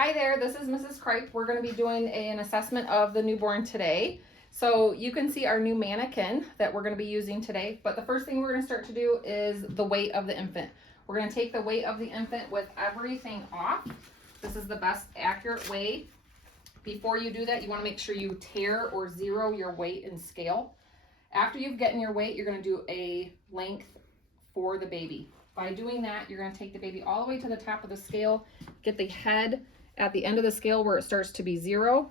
Hi there, this is Mrs. Kripe. We're going to be doing an assessment of the newborn today. So you can see our new mannequin that we're going to be using today, but the first thing we're going to start to do is the weight of the infant. We're going to take the weight of the infant with everything off. This is the best accurate way. Before you do that, you want to make sure you tare or zero your weight and scale. After you've gotten your weight, you're going to do a length for the baby. By doing that, you're going to take the baby all the way to the top of the scale, get the head at the end of the scale where it starts to be 0.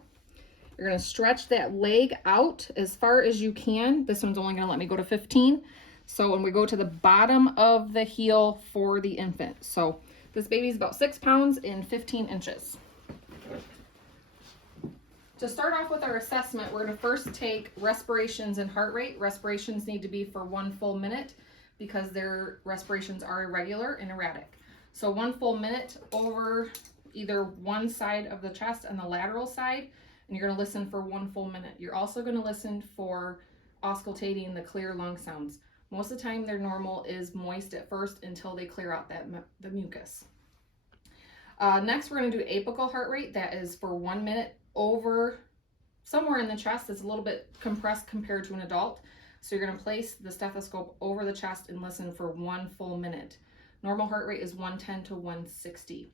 You're going to stretch that leg out as far as you can. This one's only going to let me go to 15. So when we go to the bottom of the heel for the infant. So this baby's about 6 pounds and 15 inches. To start off with our assessment, we're going to first take respirations and heart rate. Respirations need to be for 1 full minute because their respirations are irregular and erratic. So 1 full minute over either one side of the chest and the lateral side, and you're going to listen for 1 full minute. You're also going to listen for auscultating the clear lung sounds. Most of the time their normal is moist at first until they clear out the mucus. Next we're going to do apical heart rate. That is for 1 minute over somewhere in the chest. It's a little bit compressed compared to an adult. So you're going to place the stethoscope over the chest and listen for 1 full minute. Normal heart rate is 110 to 160.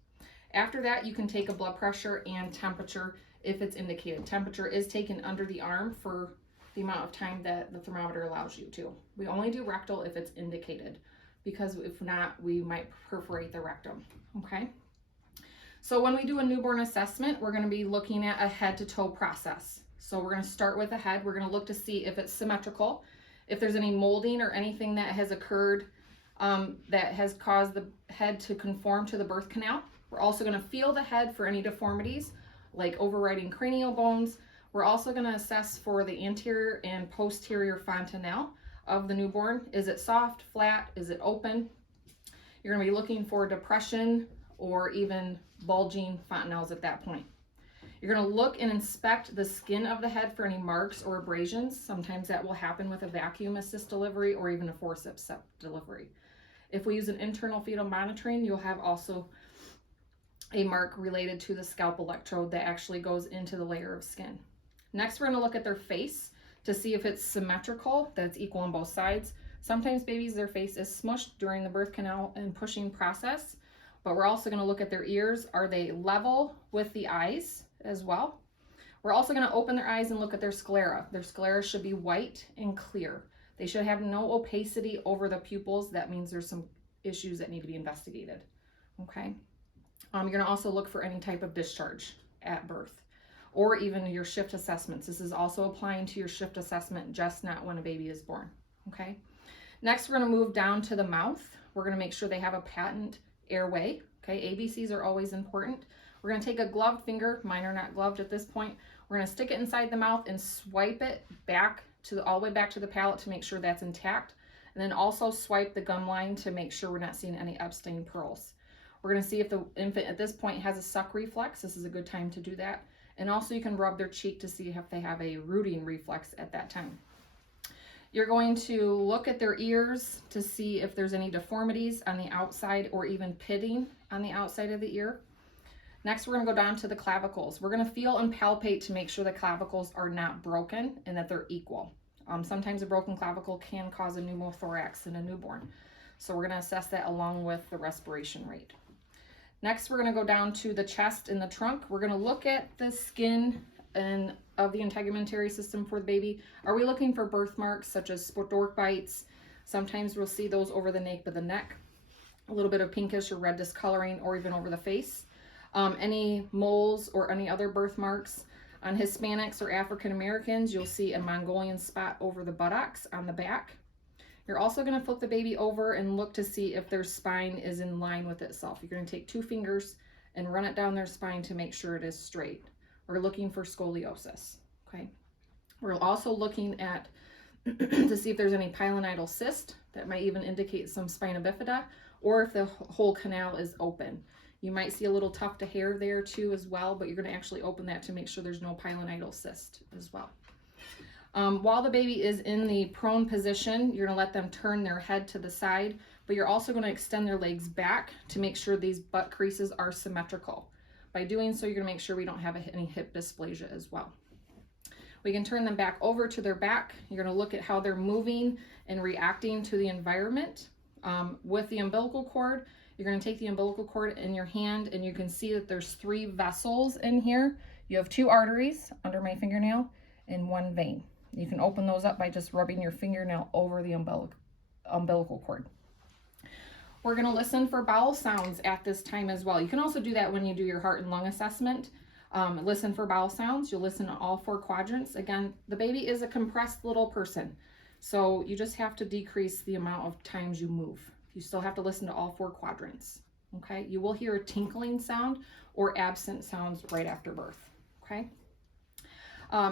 After that, you can take a blood pressure and temperature if it's indicated. Temperature is taken under the arm for the amount of time that the thermometer allows you to. We only do rectal if it's indicated, because if not, we might perforate the rectum, okay? So when we do a newborn assessment, we're going to be looking at a head to toe process. So we're going to start with the head. We're going to look to see if it's symmetrical, if there's any molding or anything that has occurred that has caused the head to conform to the birth canal. We're also going to feel the head for any deformities like overriding cranial bones. We're also going to assess for the anterior and posterior fontanelle of the newborn. Is it soft, flat? Is it open? You're going to be looking for depression or even bulging fontanelles at that point. You're going to look and inspect the skin of the head for any marks or abrasions. Sometimes that will happen with a vacuum assist delivery or even a forceps delivery. If we use an internal fetal monitoring, you'll have also a mark related to the scalp electrode that actually goes into the layer of skin. Next, we're going to look at their face to see if it's symmetrical, that it's equal on both sides. Sometimes babies, their face is smushed during the birth canal and pushing process, but we're also going to look at their ears. Are they level with the eyes as well? We're also going to open their eyes and look at their sclera. Their sclera should be white and clear. They should have no opacity over the pupils. That means there's some issues that need to be investigated, okay? You're going to also look for any type of discharge at birth or even your shift assessments. This is also applying to your shift assessment, just not when a baby is born, okay? Next, we're going to move down to the mouth. We're going to make sure they have a patent airway, okay? ABCs are always important. We're going to take a gloved finger. Mine are not gloved at this point. We're going to stick it inside the mouth and swipe it back to all the way back to the palate to make sure that's intact. And then also swipe the gum line to make sure we're not seeing any Epstein pearls. We're going to see if the infant at this point has a suck reflex. This is a good time to do that. And also you can rub their cheek to see if they have a rooting reflex at that time. You're going to look at their ears to see if there's any deformities on the outside or even pitting on the outside of the ear. Next, we're going to go down to the clavicles. We're going to feel and palpate to make sure the clavicles are not broken and that they're equal. Sometimes a broken clavicle can cause a pneumothorax in a newborn. So we're going to assess that along with the respiration rate. Next, we're going to go down to the chest and the trunk. We're going to look at the skin and of the integumentary system for the baby. Are we looking for birthmarks such as stork bites? Sometimes we'll see those over the nape of the neck, a little bit of pinkish or red discoloring, or even over the face. Any moles or any other birthmarks. On Hispanics or African Americans, you'll see a Mongolian spot over the buttocks on the back. You're also going to flip the baby over and look to see if their spine is in line with itself. You're going to take 2 fingers and run it down their spine to make sure it is straight. We're looking for scoliosis, okay? We're also looking at to see if there's any pilonidal cyst that might even indicate some spina bifida, or if the whole canal is open. You might see a little tuft of hair there too as well, but you're going to actually open that to make sure there's no pilonidal cyst as well. While the baby is in the prone position, you're going to let them turn their head to the side, but you're also going to extend their legs back to make sure these butt creases are symmetrical. By doing so, you're gonna make sure we don't have any hip dysplasia as well. We can turn them back over to their back. You're gonna look at how they're moving and reacting to the environment. With the umbilical cord, you're gonna take the umbilical cord in your hand, and you can see that there's 3 vessels in here. You have 2 arteries under my fingernail and 1 vein. You can open those up by just rubbing your fingernail over the umbilical cord. We're gonna listen for bowel sounds at this time as well. You can also do that when you do your heart and lung assessment. Listen for bowel sounds. You'll listen to all 4 quadrants. Again, the baby is a compressed little person, so you just have to decrease the amount of times you move. You still have to listen to all 4 quadrants, okay? You will hear a tinkling sound or absent sounds right after birth, okay?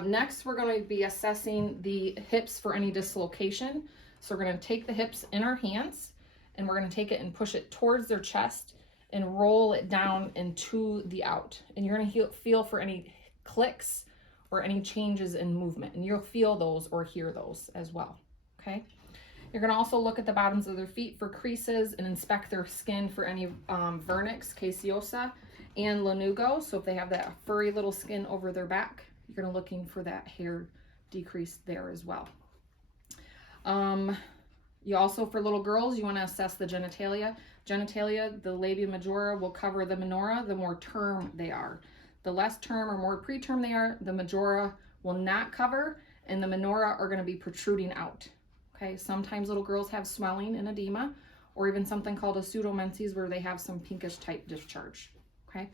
Next, we're going to be assessing the hips for any dislocation. So we're going to take the hips in our hands, and we're going to take it and push it towards their chest and roll it down into the out. And you're going to feel for any clicks or any changes in movement, and you'll feel those or hear those as well, okay? You're going to also look at the bottoms of their feet for creases and inspect their skin for any vernix, caseosa, and lanugo. So if they have that furry little skin over their back, you're going to looking for that hair decrease there as well. You also, for little girls, you want to assess the genitalia. Genitalia, the labia majora will cover the minora the more term they are. The less term or more preterm they are, the majora will not cover, and the minora are going to be protruding out. Okay, sometimes little girls have swelling and edema, or even something called a pseudomenses where they have some pinkish type discharge. Okay.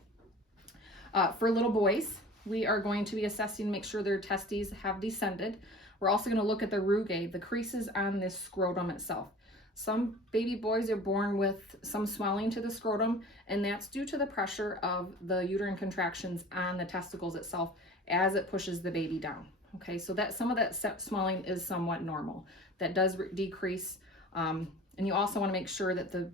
For little boys, we are going to be assessing to make sure their testes have descended. We're also going to look at the rugae, the creases on this scrotum itself. Some baby boys are born with some swelling to the scrotum, and that's due to the pressure of the uterine contractions on the testicles itself as it pushes the baby down. Okay, so that some of that swelling is somewhat normal. That does decrease, and you also want to make sure that the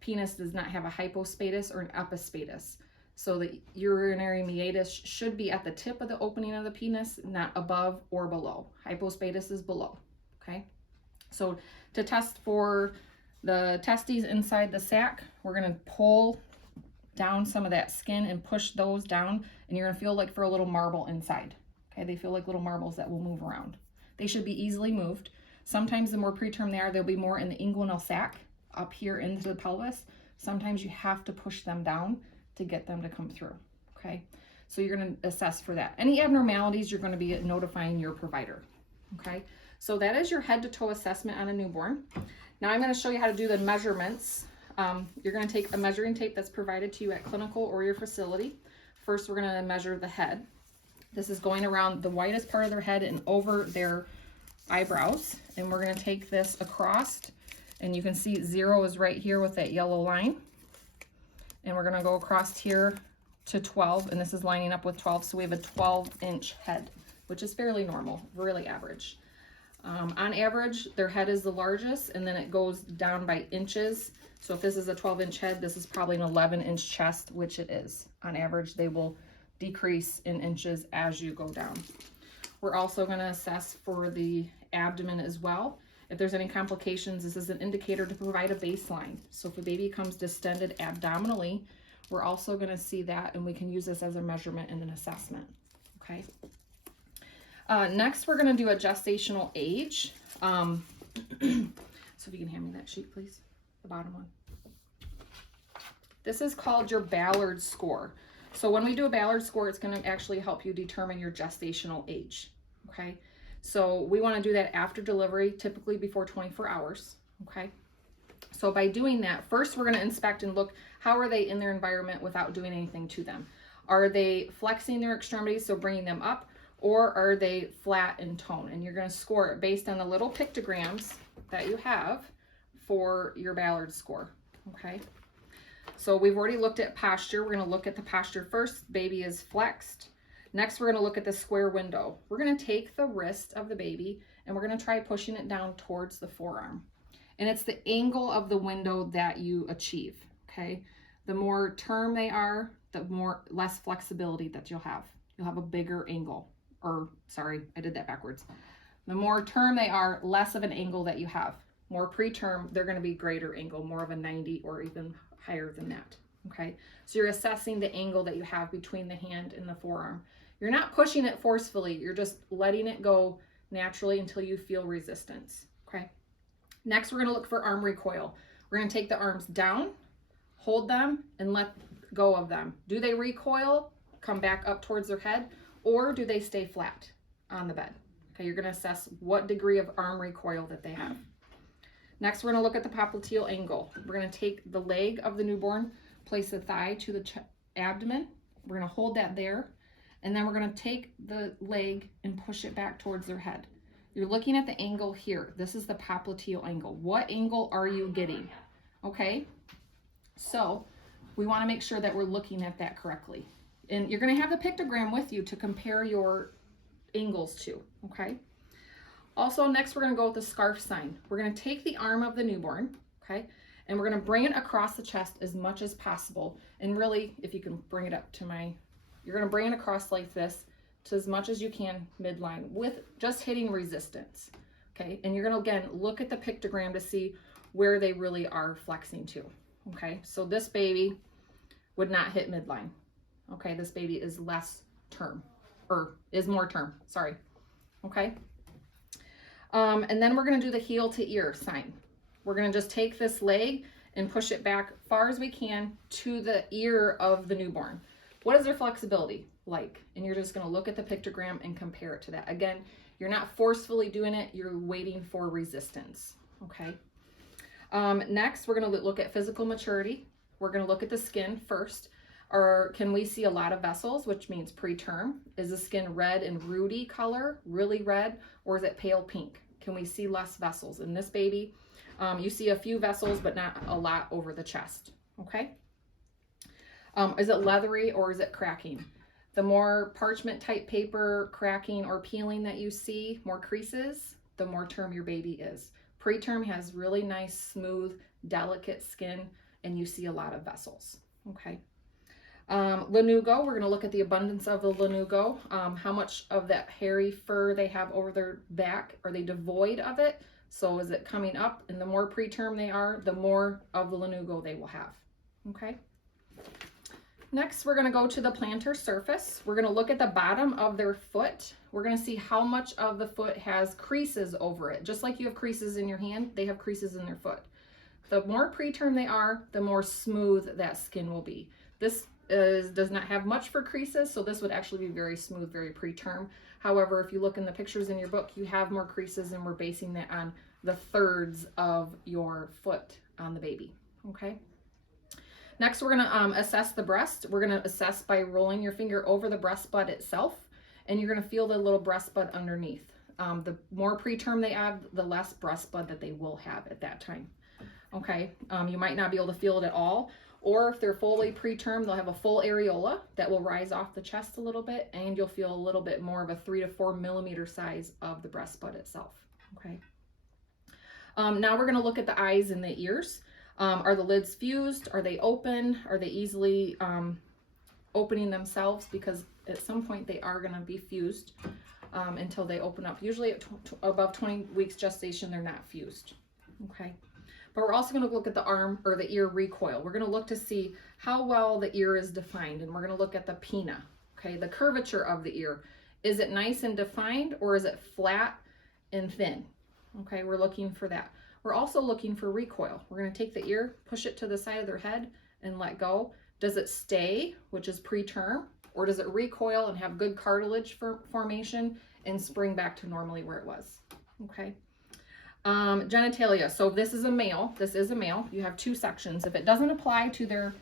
penis does not have a hypospatus or an epispatus. So the urinary meatus should be at the tip of the opening of the penis, not above or below. Hypospatus is below, okay? So to test for the testes inside the sac, we're gonna pull down some of that skin and push those down, and you're gonna feel like for a little marble inside, okay? They feel like little marbles that will move around. They should be easily moved. Sometimes the more preterm they are, they'll be more in the inguinal sac up here into the pelvis. Sometimes you have to push them down to get them to come through, okay? So you're gonna assess for that. Any abnormalities, you're gonna be notifying your provider, okay? So that is your head to toe assessment on a newborn. Now I'm gonna show you how to do the measurements. You're gonna take a measuring tape that's provided to you at clinical or your facility. First, we're gonna measure the head. This is going around the widest part of their head and over their eyebrows. And we're gonna take this across, and you can see 0 is right here with that yellow line. And we're gonna go across here to 12, and this is lining up with 12, so we have a 12-inch head, which is fairly normal, really average. On average, their head is the largest, and then it goes down by inches. So if this is a 12-inch head, this is probably an 11-inch chest, which it is. On average, they will decrease in inches as you go down. We're also gonna assess for the abdomen as well. If there's any complications, this is an indicator to provide a baseline. So if a baby comes distended abdominally, we're also going to see that, and we can use this as a measurement and an assessment, okay? Next, we're going to do a gestational age. So if you can hand me that sheet, please, the bottom one. This is called your Ballard score. So when we do a Ballard score, it's going to actually help you determine your gestational age, okay? So we want to do that after delivery, typically before 24 hours, okay? So by doing that, first we're going to inspect and look, how are they in their environment without doing anything to them? Are they flexing their extremities, so bringing them up, or are they flat in tone? And you're going to score it based on the little pictograms that you have for your Ballard score, okay? So we've already looked at posture. We're going to look at the posture first. Baby is flexed. Next, we're going to look at the square window. We're going to take the wrist of the baby, and we're going to try pushing it down towards the forearm. And it's the angle of the window that you achieve, okay? The more term they are, the less flexibility that you'll have. You'll have a bigger angle. Or, sorry, I did that backwards. The more term they are, less of an angle that you have. More preterm, they're going to be greater angle, more of a 90 or even higher than that, Okay, so you're assessing the angle that you have between the hand and the forearm. You're not pushing it forcefully, you're just letting it go naturally until you feel resistance. Okay, next we're going to look for arm recoil. We're going to take the arms down, hold them, and let go of them. Do they recoil, come back up towards their head, or do they stay flat on the bed? Okay, you're going to assess what degree of arm recoil that they have. Next, we're going to look at the popliteal angle. We're going to take the leg of the newborn, place the thigh to the abdomen. We're going to hold that there, and then we're going to take the leg and push it back towards their head. You're looking at the angle here. This is the popliteal angle. What angle are you getting? Okay, so we want to make sure that we're looking at that correctly. And you're going to have the pictogram with you to compare your angles to, okay? Also, next we're going to go with the scarf sign. We're going to take the arm of the newborn, okay, and we're going to bring it across the chest as much as possible. And really, if you can bring it up to you're going to bring it across like this to as much as you can midline with just hitting resistance, okay? And you're going to, again, look at the pictogram to see where they really are flexing to, okay? So this baby would not hit midline, okay? This baby is less term, or is more term, sorry, okay? And then we're going to do the heel to ear sign. We're going to just take this leg and push it back far as we can to the ear of the newborn. What is their flexibility like? And you're just going to look at the pictogram and compare it to that. Again, you're not forcefully doing it, you're waiting for resistance, okay? Next, we're going to look at physical maturity. We're going to look at the skin first. Or can we see a lot of vessels, which means preterm? Is the skin red and ruddy color, really red, or is it pale pink? Can we see less vessels? In this baby, you see a few vessels, but not a lot over the chest, okay? Is it leathery or is it cracking? The more parchment type paper cracking or peeling that you see, more creases, the more term your baby is. Preterm has really nice, smooth, delicate skin, and you see a lot of vessels, okay? Lanugo, we're going to look at the abundance of the lanugo, how much of that hairy fur they have over their back. Are they devoid of it? So is it coming up? And the more preterm they are, the more of the lanugo they will have, okay? Next, we're going to go to the plantar surface. We're going to look at the bottom of their foot. We're going to see how much of the foot has creases over it. Just like you have creases in your hand, they have creases in their foot. The more preterm they are, the more smooth that skin will be. This does not have much for creases, so this would actually be very smooth, very preterm. However, if you look in the pictures in your book, you have more creases, and we're basing that on the thirds of your foot on the baby, okay? Next, we're gonna assess the breast. We're gonna assess by rolling your finger over the breast bud itself, and you're gonna feel the little breast bud underneath. The more preterm they have, the less breast bud that they will have at that time, okay? You might not be able to feel it at all, or if they're fully preterm, they'll have a full areola that will rise off the chest a little bit, and you'll feel a little bit more of a 3 to 4 millimeter size of the breast bud itself, okay? Now we're gonna look at the eyes and the ears. Are the lids fused? Are they open? Are they easily opening themselves? Because at some point they are gonna be fused until they open up. Usually at above 20 weeks gestation, they're not fused, okay? But we're also going to look at the arm or the ear recoil. We're going to look to see how well the ear is defined, and we're going to look at the pinna, okay, the curvature of the ear. Is it nice and defined, or is it flat and thin? Okay, we're looking for that. We're also looking for recoil. We're going to take the ear, push it to the side of their head, and let go. Does it stay, which is preterm, or does it recoil and have good cartilage formation and spring back to normally where it was? Okay. Genitalia. So this is a male. This is a male. You have two sections. If it doesn't apply to their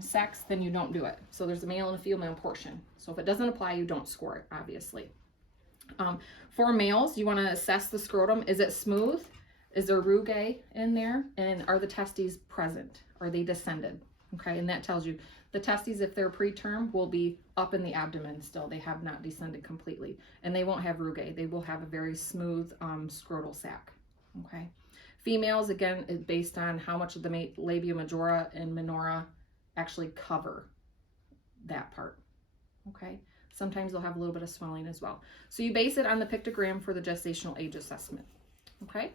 sex, then you don't do it. So there's a male and a female portion. So if it doesn't apply, you don't score it, obviously. For males, you want to assess the scrotum. Is it smooth? Is there rugae in there? And are the testes present? Are they descended? Okay, and that tells you the testes, if they're preterm, will be up in the abdomen still. They have not descended completely. And they won't have rugae. They will have a very smooth scrotal sac. Okay. Females, again, is based on how much of the labia majora and minora actually cover that part. Okay. Sometimes they'll have a little bit of swelling as well. So you base it on the pictogram for the gestational age assessment. Okay.